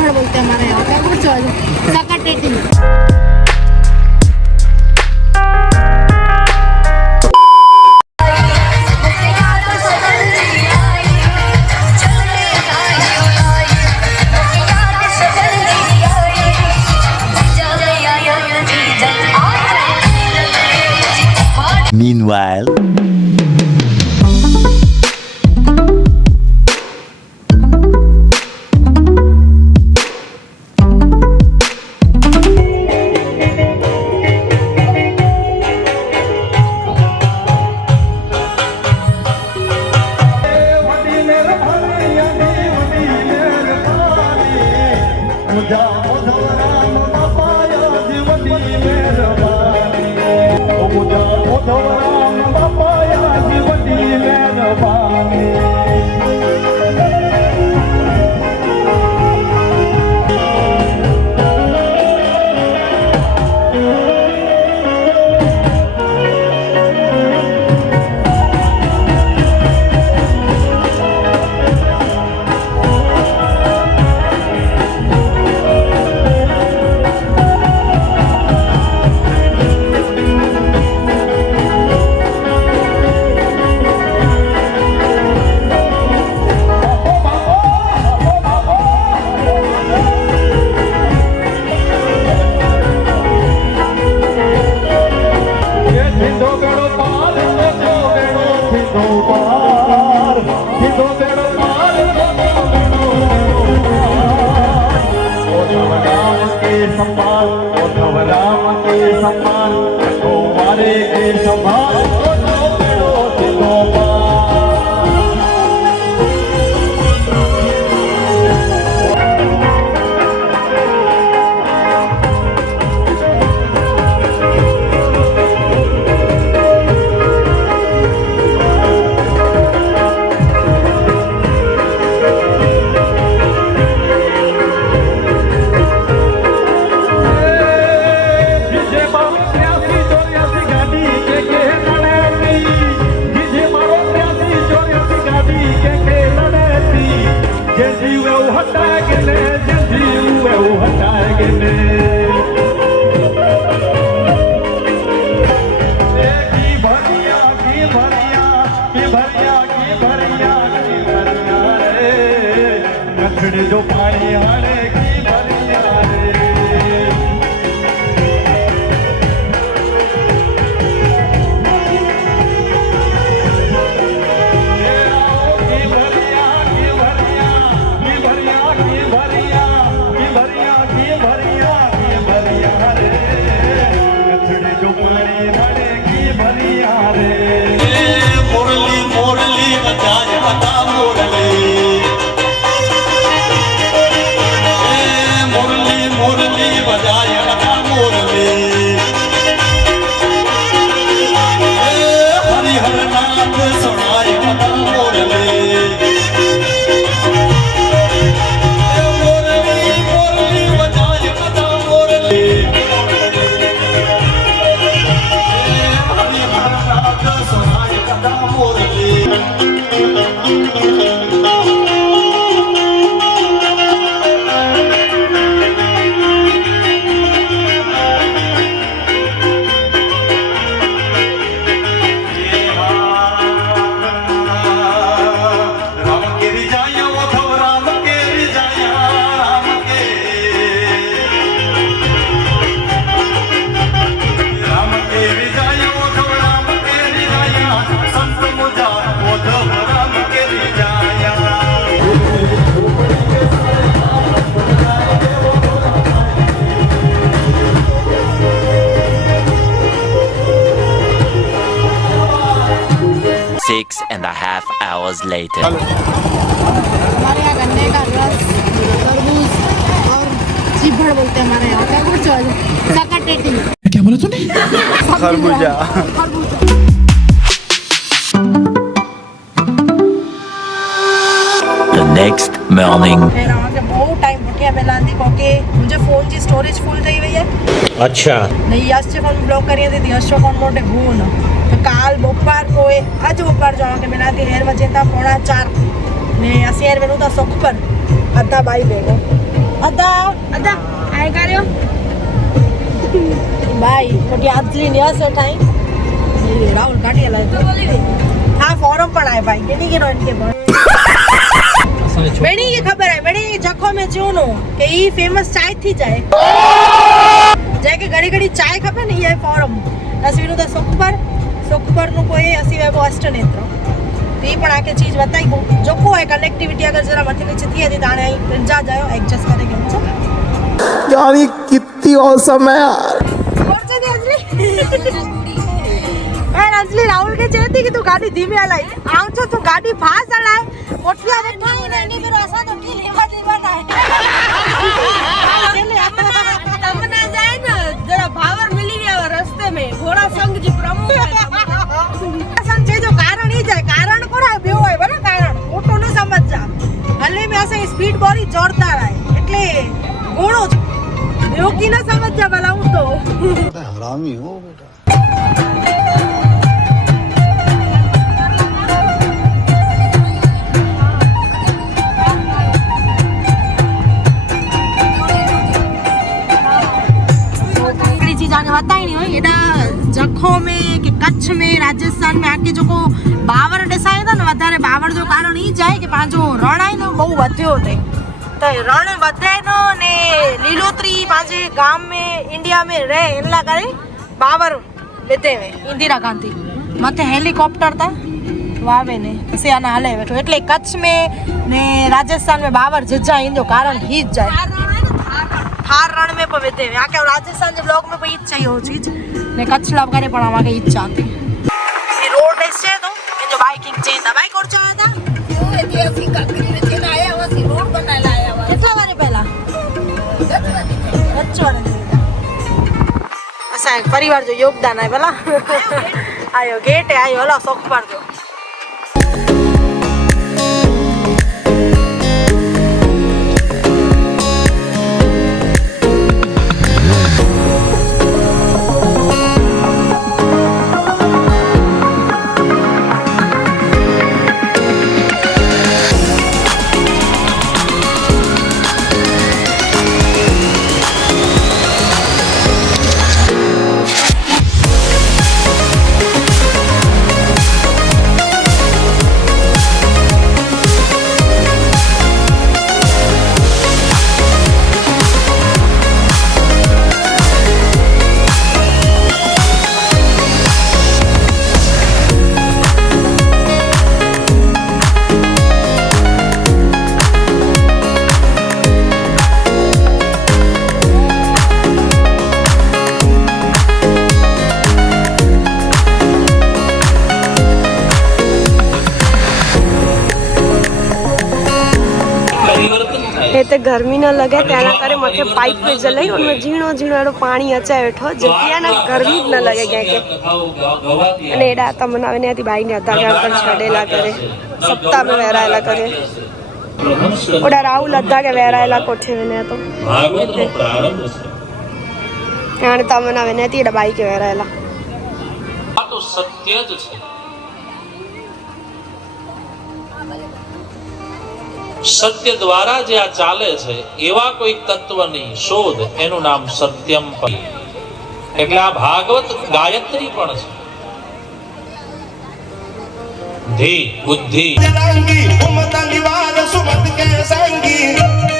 चीभड़ बोलते हैं हमारे यहाँ, क्या कुछ सकटेटी। Meanwhile, जो पानी हारे की भरिया रे मुरली मुरली बजाए बता मुरली मुरली बजाए बता मुरली हरिहर नाथ सुनाए बता मुरली मुरली मुरली बजाए बता मुरली हरिहर नाथ सुनाए बता मुरली Six and a half hours later. हमारे यहाँ गन्ने का रस, तरबूज और चीभड़ बोलते हैं हमारे यहाँ, क्या कुछ सकटेटी। क्या बोला तूने? खरबूजा। The next morning. बहुत टाइम थकी लांदी क्योंकि मुझे फोन की स्टोरेज फूल थी गई है। अच्छा नहीं यश फोन ब्लॉक करी थी यश फोन मोटे भून तो काल बपार को आज बपार जो के मिला के हेर वजे था 3:45 ने असी हेर वेलू था सुख पर अद्धा भाई भेगो भाई मोटी आदली नहीं आ ठाई राहुल काटी लाए हाँ फॉर्म पण आए भाई केनी केनो इनके बेणी ये खबर है बेणी जखो में चूनो के ई फेमस चाय थी जाए जाके घड़ी घड़ी चाय खपे ने ये फॉर्म असवीनु द सुखपर नु कोई असी वेबो अष्ट नेत्र ती पण आके चीज बताई को जो को है कनेक्टिविटी अगर जरा मथे नीचे थी थी ताणे जा जायो एडजस्ट करे के यार ये कितनी औसम है यार और से अंजलि मैं अंजलि राहुल के चेती कि तू गाड़ी धीमी हलाई आउ छो तू गाड़ी फास्ट हलाए मोटला बैठा ही नहीं फिर ऐसा तो की लेवा देवा ना तमना जाए ना जरा भावर मिली गया रास्ते में घोड़ा संग जी प्रमुख है संग जो कारण ही जाए कारण को रा बेओ है बना कारण ऑटो न समझ जा हले में ऐसे स्पीड बोरी जोरदार है એટલે ઘોડો बेओ की ना समझ जा भला हूं तो हरामी हो बेटा बताई नहीं हुई एडा जखो में के कच्छ में राजस्थान में आके जो को बावर डिसाई था ना વધારે बावर जो कारण ही जाए के पांचो रण आई नो बहु વધ્યો તે तो रण વધે नो ने લીલોતરી पांचे गाम में इंडिया में रहे इनला करे बावर लेते हुए इंदिरा गांधी मथे हेलीकॉप्टर था वावे ने से आना हाले बैठो એટલે कच्छ में ने राजस्थान में बावर जजा इंदो कारण ही जाए थार रण में पवित्र है आके राजस्थान के ब्लॉग में कोई इच्छा ही हो चीज ने कच्छ लाभ करे पण आवा के इच्छा आती ये रोड से तो ये जो बाइकिंग चाहिए बाइक और चाहे था वो ऐतिहासिक काकरी में चेन आया वसी रोड बना लाया हुआ कितना बारे पहला अच्छा ऐसा परिवार जो योगदान है भला आयो गेट है आयो हला सोख पर दो ते गर्मी न लगे त्याला करे मथे पाइप पे जलाई उनमें झीणो झीणो एडो पानी अचाए वेठो जग्या ना गर्मी न लगे क्या के अने एडा तमना ने आती बाई ने अधा गाड़ पर छडेला करे सप्ताह में वेरायला करे ओडा राहुल अधा के वेरायला कोठे ने तो भागवतनो प्रारंभ छे यानी तमना ने आती एडा बाई के वेरायला आ तो सत्य ज छे सत्य द्वारा जे आ चाले छे एवा कोई तत्वनी शोध एनु नाम सत्यम पण એટલે આ ભાગવત ગાયત્રી પણ છે ધી બુદ્ધિ જનાંગી ઉમત નિવાર સુમત કે સંગી